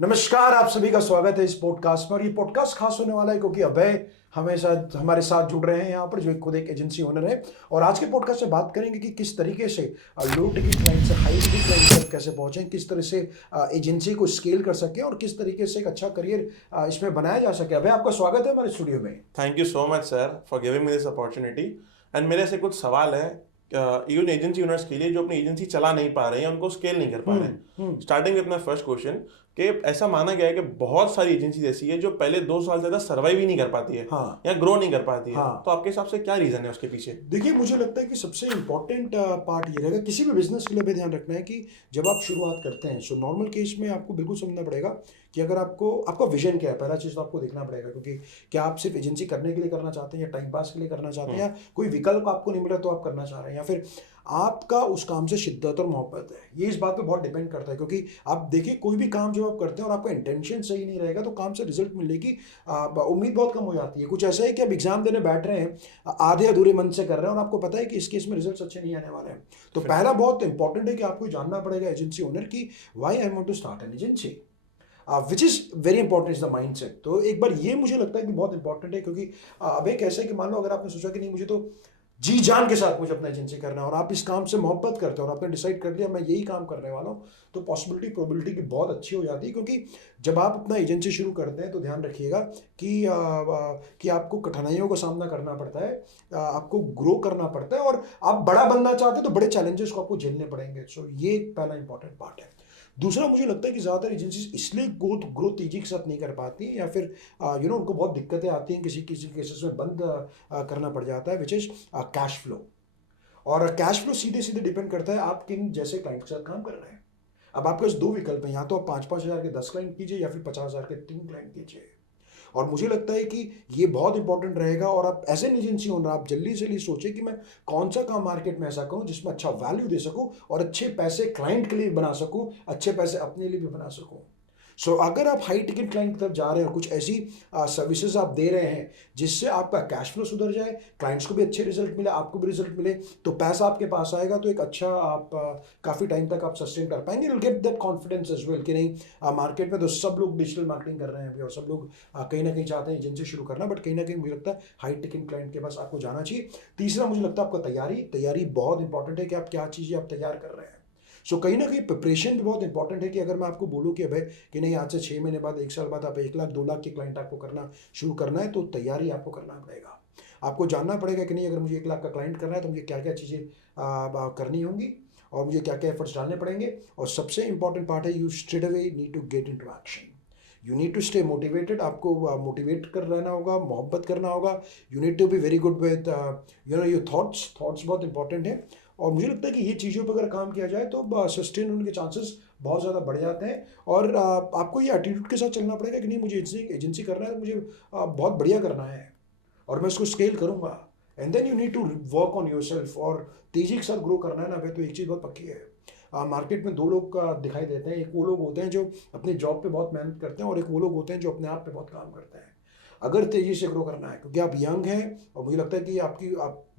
नमस्कार, आप सभी का स्वागत है इस पॉडकास्ट में। और ये पॉडकास्ट खास होने वाला है क्योंकि अभय हमेशा हमारे साथ जुड़ रहे हैं यहाँ पर, जो खुद एक एजेंसी ओनर है। और आज के पॉडकास्ट में बात करेंगे कि किस तरीके से लो टिकट क्लाइंट से हाई टिकट क्लाइंट तक कैसे पहुंचें, किस तरह से एजेंसी को स्केल कर सकें और किस तरीके से एक अच्छा करियर इसमें बनाया जा सके। अभय, आपका स्वागत है हमारे स्टूडियो में। Thank you so much sir for giving me this opportunity. And मेरे से कुछ सवाल है इवन एजेंसी ओनर्स के लिए जो अपनी एजेंसी चला नहीं पा रहे हैं, उनको स्केल नहीं कर पा रहे हैं। Starting with my first question कि ऐसा माना गया है कि बहुत सारी एजेंसी ऐसी है जो पहले 2 साल ज्यादा सर्वाइव ही नहीं कर पाती है, हाँ, या ग्रो नहीं कर पाती है। हाँ। तो आपके हिसाब से क्या रीजन है उसके पीछे? देखिए, मुझे लगता है कि सबसे इम्पोर्टेंट पार्ट ये रहेगा, किसी भी बिजनेस के लिए भी ध्यान रखना है कि जब आप शुरुआत करते हैं, सो नॉर्मल केस में आपको बिल्कुल समझना पड़ेगा कि अगर आपका विजन क्या है। पहला चीज़ तो आपको देखना पड़ेगा, क्योंकि क्या आप सिर्फ एजेंसी करने के लिए करना चाहते हैं या टाइम पास के लिए करना चाहते हैं, या कोई विकल्प आपको नहीं मिला तो आप करना चाह रहे हैं, या फिर आपका उस काम से शिद्दत और मोहब्बत है। ये इस बात पे बहुत डिपेंड करता है, क्योंकि आप देखिए, कोई भी काम जब आप करते हैं और आपका इंटेंशन सही नहीं रहेगा तो काम से रिजल्ट मिलने की उम्मीद बहुत कम हो जाती है। कुछ ऐसा है कि आप एग्जाम देने बैठ रहे हैं, आधे अधूरे मन से कर रहे हैं और आपको पता है कि इस केस में रिजल्ट अच्छे नहीं आने वाले हैं। तो पहला बहुत इंपॉर्टेंट है कि आपको जानना पड़ेगा एजेंसी ओनर की why I want to start an agency, which is very important is the mind set. तो एक बार ये मुझे लगता है कि बहुत इंपॉर्टेंट है, क्योंकि अब एक ऐसा है कि मान लो अगर आपने सोचा कि नहीं, मुझे तो जी जान के साथ मुझे अपना एजेंसी करना है और आप इस काम से मोहब्बत करते हो और आपने डिसाइड कर लिया मैं यही काम करने वाला हूँ, तो पॉसिबिलिटी प्रोबेबिलिटी की बहुत अच्छी हो जाती है। क्योंकि जब आप अपना एजेंसी शुरू करते हैं तो ध्यान रखिएगा कि आपको कठिनाइयों का सामना करना पड़ता है, आपको ग्रो करना पड़ता है, और आप बड़ा बनना चाहते हैं तो बड़े चैलेंजेस को आपको झेलने पड़ेंगे। सो ये पहला इंपॉर्टेंट पार्ट है। दूसरा, मुझे लगता है कि ज़्यादातर एजेंसी इसलिए ग्रोथ तेजी के साथ नहीं कर पाती हैं, या फिर उनको बहुत दिक्कतें आती हैं, किसी किसी केसेस में बंद करना पड़ जाता है, विच इज़ कैश फ्लो। और कैश फ्लो सीधे सीधे डिपेंड करता है आप किन जैसे क्लाइंट के साथ काम कर रहे हैं। अब आपके पास 2 विकल्प हैं, या तो आप 5-5 हज़ार के 10 क्लाइंट कीजिए, या फिर 50 हज़ार के 3 क्लाइंट कीजिए। और मुझे लगता है कि ये बहुत इंपॉर्टेंट रहेगा। और आप एज एन एजेंसी ओनर आप जल्दी से जल्दी सोचें कि मैं कौन सा काम मार्केट में ऐसा करूं जिसमें अच्छा वैल्यू दे सकूं और अच्छे पैसे क्लाइंट के लिए भी बना सकूं, अच्छे पैसे अपने लिए भी बना सकूं। सो अगर आप हाई टिकट क्लाइंट की तरफ जा रहे हैं और कुछ ऐसी सर्विसेज आप दे रहे हैं जिससे आपका कैश फ्लो सुधर जाए, क्लाइंट्स को भी अच्छे रिजल्ट मिले, आपको भी रिजल्ट मिले, तो पैसा आपके पास आएगा, तो एक अच्छा आप काफ़ी टाइम तक आप सस्टेन कर पाएंगे। Will get that confidence as well कि नहीं, मार्केट में तो सब लोग डिजिटल मार्केटिंग कर रहे हैं अभी, और सब लोग कहीं ना कहीं चाहते हैं एजेंसी शुरू करना, बट कहीं ना कहीं मुझे लगता है हाई टिकट क्लाइंट के पास आपको जाना चाहिए। तीसरा, मुझे लगता है आपका तैयारी बहुत इंपॉर्टेंट है कि आप क्या चीज़ें आप तैयार कर रहे हैं। सो कहीं ना कहीं प्रिपरेशन भी बहुत इंपॉर्टेंट है कि अगर मैं आपको बोलूँ कि भाई कि नहीं, आज से 6 महीने बाद, 1 साल बाद आप 1 लाख 2 लाख के क्लाइंट आपको करना शुरू करना है, तो तैयारी आपको करना पड़ेगा। आपको जानना पड़ेगा कि नहीं, अगर मुझे 1 लाख का क्लाइंट करना है तो मुझे क्या क्या चीज़ें करनी होंगी और मुझे क्या क्या एफर्ट्स डालने पड़ेंगे। और सबसे इंपॉर्टेंट पार्ट है, you straight away need to get into action. You need to stay motivated. आपको मोटिवेट कर रहना होगा, मोहब्बत करना होगा। You need to be very good with your thoughts बहुत इंपॉर्टेंट है। और मुझे लगता है कि ये चीज़ों पर अगर काम किया जाए तो सस्टेन होने के चांसेस बहुत ज़्यादा बढ़ जाते हैं। और आपको ये एटीट्यूड के साथ चलना पड़ेगा कि नहीं, मुझे एजेंसी करना है तो मुझे बहुत बढ़िया करना है और मैं इसको स्केल करूँगा। And then you need to work on yourself. और तेज़ी के साथ ग्रो करना है ना भाई, तो एक चीज़ बहुत पक्की है, मार्केट में 2 लोग दिखाई देते हैं। एक वो लोग होते हैं जो अपने जॉब पे बहुत मेहनत करते हैं, और एक वो लोग होते हैं जो अपने आप पे बहुत काम करते हैं। अगर तेज़ी से ग्रो करना है, क्योंकि आप यंग हैं और मुझे लगता है कि आप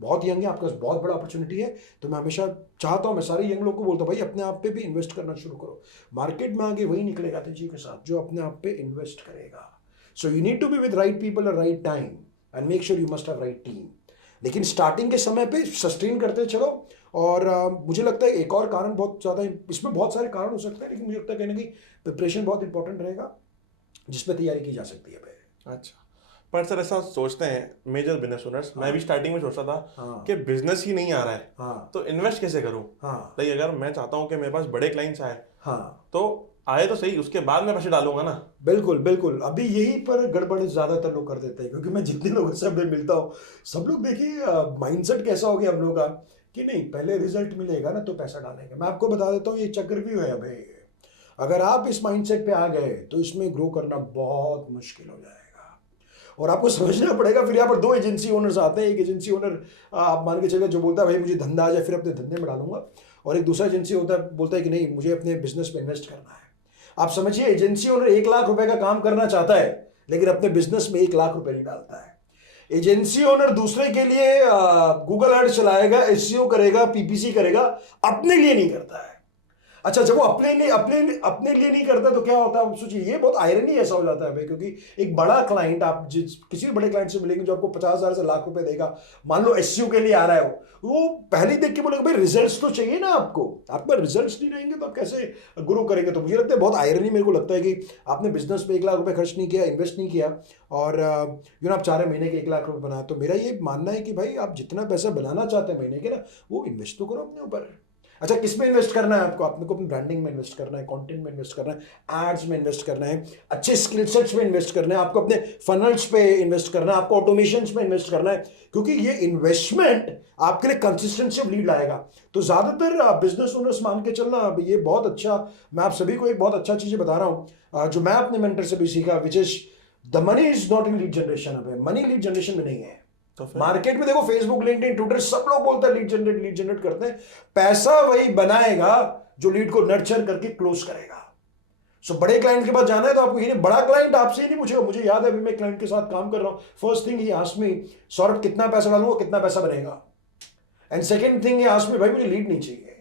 बहुत यंग हैं, आपके पास बहुत बड़ा अपॉर्चुनिटी है, तो मैं हमेशा चाहता हूँ, मैं सारे यंग लोग को बोलता हूँ, भाई अपने आप पे भी इन्वेस्ट करना शुरू करो। मार्केट में आगे वही निकलेगा तेजी के साथ जो अपने आप पे इन्वेस्ट करेगा। So you need to be with right people at right time and make sure you must have right team. लेकिन स्टार्टिंग के समय पे सस्टेन करते चलो। और मुझे लगता है एक और कारण बहुत ज़्यादा, इसमें बहुत सारे कारण हो सकते हैं, लेकिन मुझे लगता है कहीं ना कहीं प्रिपरेशन बहुत इंपॉर्टेंट रहेगा जिसमें तैयारी की जा सकती है भाई। अच्छा, पर सर ऐसा सोचते हैं मेजर बिजनेस ओनर्स, मैं भी स्टार्टिंग में सोचता था कि बिजनेस ही नहीं आ रहा है, तो इन्वेस्ट कैसे करूं। लाइक अगर मैं चाहता हूं कि मेरे पास बड़े क्लाइंट्स आए, तो आए तो सही, उसके बाद मैं पैसे डालूंगा ना। बिल्कुल बिल्कुल। अभी यही पर गड़बड़ ज़्यादातर लोग कर देते हैं, क्योंकि मैं जितने लोगों से अभी मिलता हूँ, सब लोग देखिए माइंडसेट कैसा हो गया हम लोग का कि नहीं, पहले रिजल्ट मिलेगा ना तो पैसा डालेंगे। मैं आपको बता देता हूँ, ये चक्रव्यूह है भाई। अगर आप इस माइंडसेट पे आ गए तो इसमें ग्रो करना बहुत मुश्किल हो जाएगा। और आपको समझना पड़ेगा, फिर यहाँ पर 2 एजेंसी ओनर्स आते हैं। एक एजेंसी ओनर आप मान के चलिए जो बोलता है भाई मुझे धंधा आ जाए फिर अपने धंधे में डालूंगा, और एक दूसरा एजेंसी बोलता है कि नहीं, मुझे अपने बिजनेस में इन्वेस्ट करना है। आप समझिए, एजेंसी ओनर 1 लाख रुपए का काम करना चाहता है लेकिन अपने बिजनेस में 1 लाख रुपए नहीं डालता है। एजेंसी ओनर दूसरे के लिए गूगल एड चलाएगा, एसईओ करेगा, पीपीसी करेगा, अपने लिए नहीं करता है। अच्छा, जब वो अपने लिए नहीं करता तो क्या होता है, आप सोचिए, ये बहुत आयरनी ऐसा हो जाता है भाई, क्योंकि एक बड़ा क्लाइंट, आप जिस किसी भी बड़े क्लाइंट से मिलेंगे जो आपको 50,000 से लाख रुपए देगा, मान लो एसईओ के लिए आ रहा है, वो पहले ही देख के बोलेगा भाई रिजल्ट्स तो चाहिए ना आपको, आपके रिजल्ट्स नहीं रहेंगे तो आप कैसे ग्रो करेंगे। तो मुझे लगता है बहुत आयरनी मेरे को लगता है कि आपने बिजनेस पे 1 लाख रुपए खर्च नहीं किया, इन्वेस्ट नहीं किया, और आप 4 महीने के 1 लाख रुपए बनाए। तो मेरा ये मानना है कि भाई आप जितना पैसा बनाना चाहते हैं महीने के ना, वो इन्वेस्ट तो करो अपने ऊपर। अच्छा, किस में इन्वेस्ट करना है आपको? आपको अपनी ब्रांडिंग में इन्वेस्ट करना है, कंटेंट में इन्वेस्ट करना है, एड्स में इन्वेस्ट करना है, अच्छे स्किल सेट्स में इन्वेस्ट करना है, आपको अपने फनल्स पे इन्वेस्ट करना है, आपको ऑटोमेशंस में इन्वेस्ट करना है, क्योंकि ये इन्वेस्टमेंट आपके लिए कंसिस्टेंसी लीड लाएगा। तो ज्यादातर बिजनेस ओनर्स मान के चलना, ये बहुत अच्छा, मैं आप सभी को एक बहुत अच्छा चीज बता रहा हूँ जो मैं अपने मेंटर से भी सीखा, which is the money is not in lead generation. अब मनी लीड जनरेशन में नहीं है। तो फिर मार्केट में देखो, फेसबुक, लिंक्डइन, ट्विटर, सब लोग बोलते हैं लीड जनरेट करते हैं। पैसा वही बनाएगा जो लीड को नर्चर करके क्लोज करेगा। सो बड़े क्लाइंट के पास जाना है तो आपको ये बड़ा क्लाइंट आपसे ही नहीं पूछेगा। मुझे याद है, अभी मैं क्लाइंट के साथ काम कर रहा हूं, first thing he asked me, Saurabh कितना पैसा डालूंगा, कितना पैसा बनेगा, and second thing he asked me, भाई मुझे लीड नहीं चाहिए,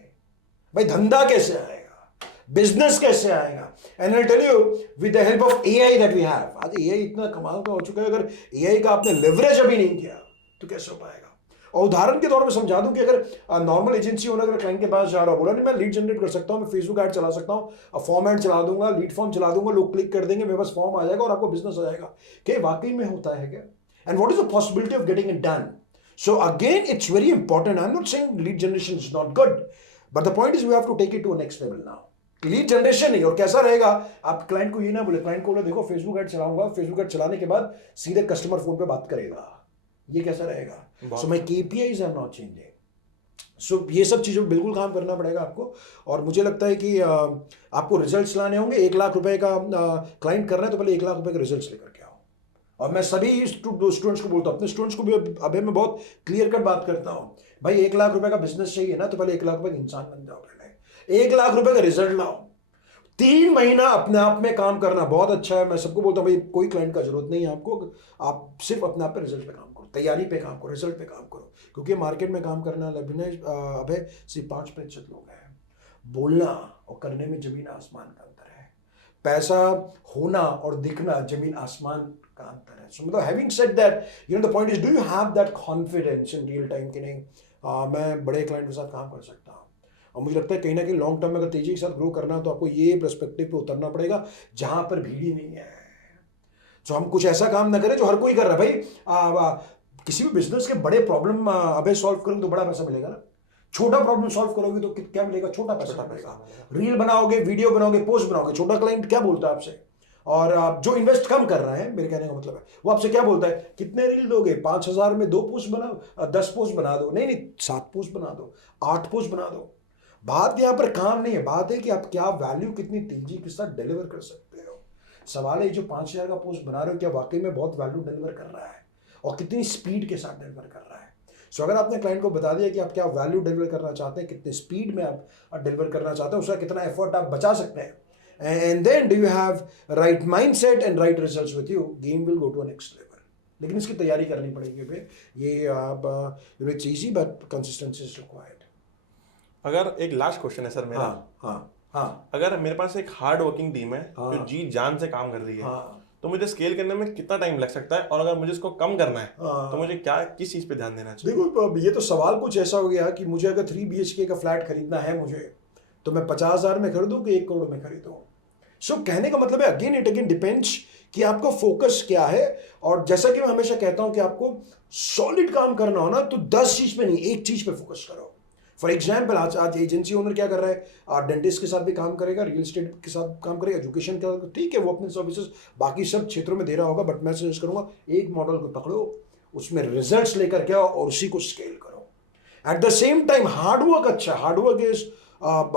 भाई धंधा कैसे आएगा, बिजनेस कैसे आएगा। And I tell you, with the help of AI that we have, आज एआई इतना कमाल का हो चुका है, अगर एआई का आपने लेवरेज अभी नहीं किया तो कैसे हो पाएगा। और उदाहरण के तौर पे समझा दूं कि अगर नॉर्मल एजेंसी ओनर अगर क्लाइंट के पास जा रहा, बोला नहीं मैं लीड जनरेट कर सकता हूं, मैं फेसबुक ऐड चला सकता हूं, फॉर्म ऐड चला दूंगा, लीड फॉर्म चला दूंगा, लोग क्लिक कर देंगे, मेरे पास फॉर्म आ जाएगा और आपको बिजनेस आ जाएगा, क्या वाकई में होता है क्या? And what is the possibility of getting it done? So again it's very important, I am not saying lead generation is not good, but the point is we have to take it to next level now. Lead generation नहीं, और कैसा रहेगा, आप client को ये ना बोले, client को बोले देखो फेसबुक ऐड चलाऊंगा, फेसबुक ऐड चलाने के बाद सीधे कस्टमर फोन पे बात करेगा, ये कैसा रहेगा? So my KPIs are not changing. So ये सब चीज़ों पर बिल्कुल काम करना पड़ेगा आपको। और मुझे लगता है कि आपको रिजल्ट्स लाने होंगे। 1 लाख रुपए का क्लाइंट कर रहा है तो पहले 1 लाख रुपए के रिजल्ट्स लेकर के आओ। और मैं सभी स्टूडेंट्स को बोलता हूँ, अपने स्टूडेंट्स को भी अभी मैं बहुत क्लियर कट बात करता हूँ, भाई 1 लाख रुपए का बिजनेस चाहिए ना, तो पहले 1 लाख रुपए का इंसान बन जाओ, पहले 1 लाख रुपए का रिजल्ट लाओ। 3 महीना अपने आप में काम करना बहुत अच्छा है। मैं सबको बोलता हूँ भाई कोई क्लाइंट का जरूरत नहीं है आपको, आप सिर्फ अपने आप पे रिजल्ट पे काम करो, तैयारी पे काम करो, रिजल्ट पे काम करो, क्योंकि मार्केट में काम करना अभय सिर्फ 5% लोग हैं। बोलना और करने में जमीन आसमान का अंतर है। पैसा होना और दिखना जमीन आसमान का अंतर है। सो मतलब having said that, the point is, do you have that confidence in real time कि नहीं मैं बड़े क्लाइंट के साथ काम कर सकता हूँ। और मुझे लगता है कहीं ना कहीं लॉन्ग टर्म में अगर तेजी के साथ ग्रो करना है तो आपको ये पर्सपेक्टिव पे उतरना पड़ेगा जहां पर भीड़ ही नहीं है। तो हम कुछ ऐसा काम ना करें जो हर कोई कर रहा है। भाई किसी भी बिजनेस के बड़े प्रॉब्लम अबे सॉल्व करोगे तो बड़ा पैसा मिलेगा ना, छोटा प्रॉब्लम सॉल्व करोगे तो क्या मिलेगा? छोटा पैसा मिलेगा। रील बनाओगे, वीडियो बनाओगे, पोस्ट बनाओगे, छोटा क्लाइंट क्या बोलता है आपसे? और जो इन्वेस्ट कम कर रहा है, मेरे कहने का मतलब है, वो आपसे क्या बोलता है? कितने रील दोगे? 5,000 में 2 पोस्ट बनाओ, 10 पोस्ट बना दो, नहीं 7 पोस्ट बना दो, 8 पोस्ट बना दो। बात यहाँ पर काम नहीं है, बात है कि आप क्या वैल्यू कितनी तेजी के साथ डिलीवर कर सकते हो। सवाल है जो 5,000 का पोस्ट बना रहे हो क्या वाकई में बहुत वैल्यू डिलीवर कर रहा है और कितनी स्पीड के साथ डिलीवर कर रहा है। सो अगर आपने क्लाइंट को बता दिया कि आप क्या वैल्यू डिलीवर करना चाहते हैं, कितने स्पीड में आप डिलीवर करना चाहते हैं, उसका कितना एफर्ट आप बचा सकते हैं, and then do you have right mindset and right results with you, game will go to next level. लेकिन इसकी तैयारी करनी पड़ेगी भाई, ये आप it's easy but consistency is required. अगर एक लास्ट क्वेश्चन है सर मेरा, हाँ, अगर मेरे पास एक हार्ड वर्किंग टीम है जो जी जान से काम कर रही है, तो मुझे स्केल करने में कितना टाइम लग सकता है, और अगर मुझे इसको कम करना है तो मुझे क्या किस चीज पे ध्यान देना चाहिए? देखो ये तो सवाल कुछ ऐसा हो गया कि मुझे अगर 3 BHK का फ्लैट खरीदना है मुझे, तो मैं 50,000 में खरीदूं कि 1 करोड़ में खरीदूं। सो कहने का मतलब है अगेन इट डिपेंड्स कि आपका फोकस क्या है। और जैसा कि मैं हमेशा कहता हूं कि आपको सॉलिड काम करना हो ना तो 10 चीज पे नहीं, एक चीज पे फोकस करो। फॉर एग्जाम्पल आज एजेंसी ओनर क्या कर रहा है, डेंटिस्ट के साथ भी काम करेगा, रियल एस्टेट के साथ काम करेगा, एजुकेशन का, ठीक है वो अपने सर्विसेज बाकी सब क्षेत्रों में दे रहा होगा, बट मैं सजेस्ट करूंगा एक मॉडल को पकड़ो, उसमें रिजल्ट्स लेकर के आओ और उसी को स्केल करो। At the same time hard work अच्छा, हार्डवर्क इज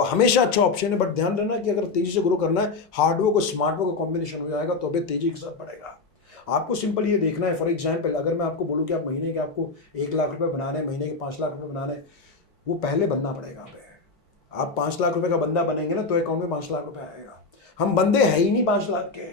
हमेशा अच्छा ऑप्शन है, बट ध्यान रखना कि अगर तेजी से ग्रो करना है, हार्डवर्क और स्मार्टवर्क का कॉम्बिनेशन हो जाएगा तो अभी तेजी के साथ बढ़ेगा। आपको सिंपल ये देखना है, फॉर एग्जाम्पल अगर मैं आपको बोलूँ कि आप महीने के आपको 1 लाख रुपए बनाने, महीने के 5 लाख रुपए बनाने, वो पहले बनना पड़ेगा। आप 5 लाख रुपए का बंदा बनेंगे ना तो अकाउंट में 5 लाख रुपए आएगा। हम बंदे है ही नहीं 5 लाख के,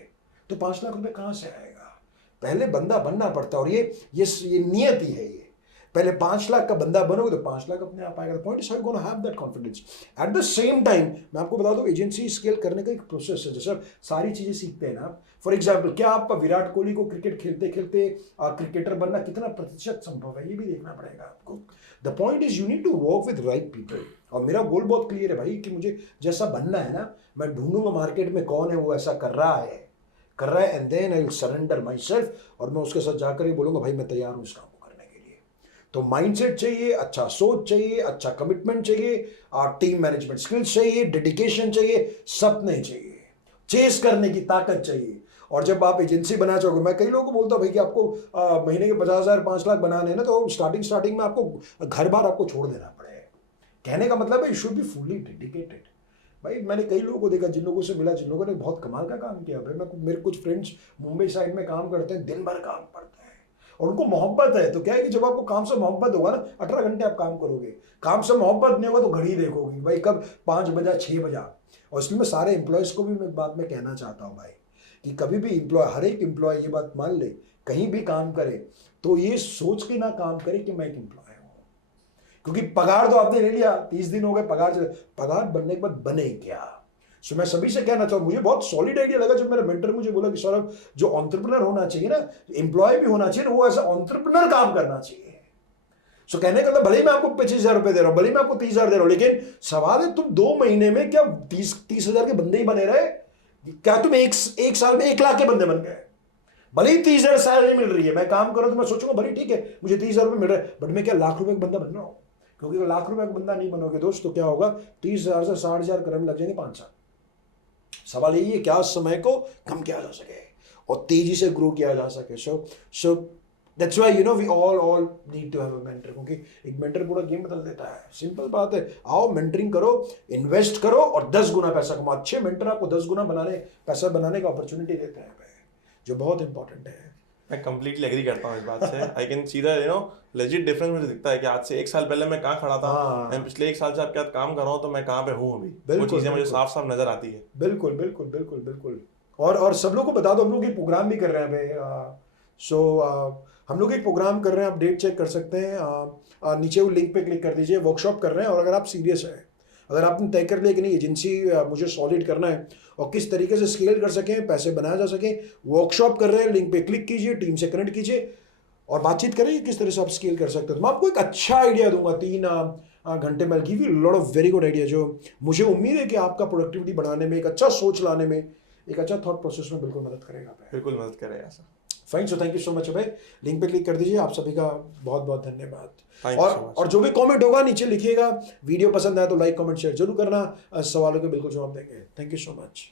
तो 5 लाख रुपए कहाँ से आएगा? पहले बंदा बनना पड़ता है। और ये नियति है, ये पहले 5 लाख का बंदा बनोगे तो 5 लाख अपने आप आएगा। The point is how gonna have that confidence. At the same time मैं आपको बता दूं, एजेंसी स्केल करने का एक प्रोसेस है। जैसे आप सारी चीजें सीखते हैं ना, फॉर एग्जाम्पल क्या आप विराट कोहली को क्रिकेट खेलते खेलते क्रिकेटर बनना कितना प्रतिशत संभव है, ये भी देखना पड़ेगा आपको। The point is you need to work with right people. और मेरा गोल बहुत क्लियर है भाई कि मुझे जैसा बनना है ना, मैं ढूंढूंगा मार्केट में कौन है वो ऐसा कर रहा है, and then I will surrender myself, और मैं उसके साथ जाकर ही बोलूंगा भाई मैं तैयार हूं इस काम को करने के लिए। तो माइंडसेट चाहिए, अच्छा सोच चाहिए, अच्छा कमिटमेंट चाहिए, और टीम मैनेजमेंट स्किल्स चाहिए, डेडिकेशन चाहिए, सपने चाहिए, चेस करने की ताकत चाहिए। और जब आप एजेंसी बना चाहोगे, मैं कई लोगों को बोलता हूँ भाई कि आपको महीने के 50,000 5 लाख बनाने हैं ना, तो स्टार्टिंग में आपको घर बार आपको छोड़ देना पड़ेगा। कहने का मतलब है you should be fully dedicated. भाई मैंने कई लोगों को देखा, जिन लोगों से मिला, जिन लोगों ने बहुत कमाल का काम किया। भाई मेरे कुछ फ्रेंड्स मुंबई साइड में काम करते हैं, दिन भर काम करते हैं और उनको मोहब्बत है। तो क्या है कि जब आपको काम से मोहब्बत होगा ना, 18 घंटे आप काम करोगे। काम से मोहब्बत नहीं होगा तो घड़ी देखोगी भाई कब 5 बजा 6 बजा। और इसलिए मैं सारे एम्प्लॉयज़ को भी मैं बात में कहना चाहता हूँ भाई कि कभी भी हर एक एम्प्लॉय ये बात मान ले, कहीं भी काम करे तो ये सोच के ना काम करे कि मैं एक एम्प्लॉय हूँ। क्योंकि पगार तो आपने ले लिया, 30 दिन हो गए, पगार बनने के बाद बने क्या। सो मैं सभी से कहना चाहूँ, मुझे बहुत सॉलिड आइडिया लगा जब मेरा मेंटर मुझे बोला कि सौरभ, जो एंटरप्रेन्योर होना चाहिए ना, एम्प्लॉय भी होना चाहिए ना, वो ऐसा एंटरप्रेन्योर काम करना चाहिए। सो कहने का मतलब भले ही मैं आपको 25,000 रुपए दे रहा हूँ, भले ही मैं आपको 30,000 दे रहा हूँ, लेकिन सवाल है तुम 2 महीने में क्या 30,000 के बंदे ही बने रहे, क्या तुम एक साल में 1 लाख के बंदे बन गए। भले ही 30,000 सैलरी मिल रही है, मैं काम करूँ तो मैं सोचूंगा भले ठीक है मुझे 30,000 रुपये मिल रहा है, बट मैं क्या लाख रुपए का बंदा बन रहा हूँ। क्योंकि अगर लाख रुपए का बंदा नहीं बनोगे दोस्त तो क्या होगा, 30,000 से 60,000 करने में लग जाएंगे 5 साल। सवाल यही है क्या उस समय को कम किया जा सके और तेजी से ग्रो किया जा सके। So that's why you know we all need to have a mentor, क्योंकि एक मेंटर पूरा गेम बदल देता है। सिंपल बात है, आओ मेंटरिंग करो, इन्वेस्ट करो और 10 गुना पैसा कमाओ। अच्छे मेंटर आपको 10 गुना पैसा बनाने का अपॉर्चुनिटी देते हैं, जो बहुत इंपॉर्टेंट है। मैं कंप्लीटली एग्री करता हूँ इस बात से। I can see the legit difference मुझे दिखता है कि आज से 1 साल पहले मैं कहाँ खड़ा था, मैं पिछले 1 साल से आपके साथ काम कर रहा हूँ तो मैं कहाँ पे हूँ अभी, वो चीज़ें मुझे साफ साफ नजर आती है। बिल्कुल बिल्कुल बिल्कुल बिल्कुल। और सब लोग को बता दो, हम लोग एक प्रोग्राम भी कर रहे हैं भाई। हम लोग एक प्रोग्राम कर रहे हैं, आप डेट चेक कर सकते हैं, नीचे वो लिंक पे क्लिक कर दीजिए। वर्कशॉप कर रहे हैं और अगर आप सीरियस हैं, अगर आपने तय कर लिया कि नहीं एजेंसी मुझे सॉलिड करना है और किस तरीके से स्केल कर सकें, पैसे बनाया जा सके, वर्कशॉप कर रहे हैं, लिंक पे क्लिक कीजिए, टीम से कनेक्ट कीजिए और बातचीत करें किस तरह से आप स्केल कर सकते हो। तो मैं आपको एक अच्छा आइडिया दूंगा, 3 घंटे में give you lot of very good idea, जो मुझे उम्मीद है कि आपका प्रोडक्टिविटी बढ़ाने में, एक अच्छा सोच लाने में, एक अच्छा थॉट प्रोसेस में बिल्कुल मदद करेगा। बिल्कुल मदद करेगा sir. Fine, so thank you so much भाई। लिंक पे क्लिक कर दीजिए। आप सभी का बहुत बहुत धन्यवाद। Thank you so much. और जो भी कमेंट होगा नीचे लिखिएगा। वीडियो पसंद आया तो लाइक कमेंट शेयर जरूर करना। सवालों के बिल्कुल जवाब देंगे। Thank you so much.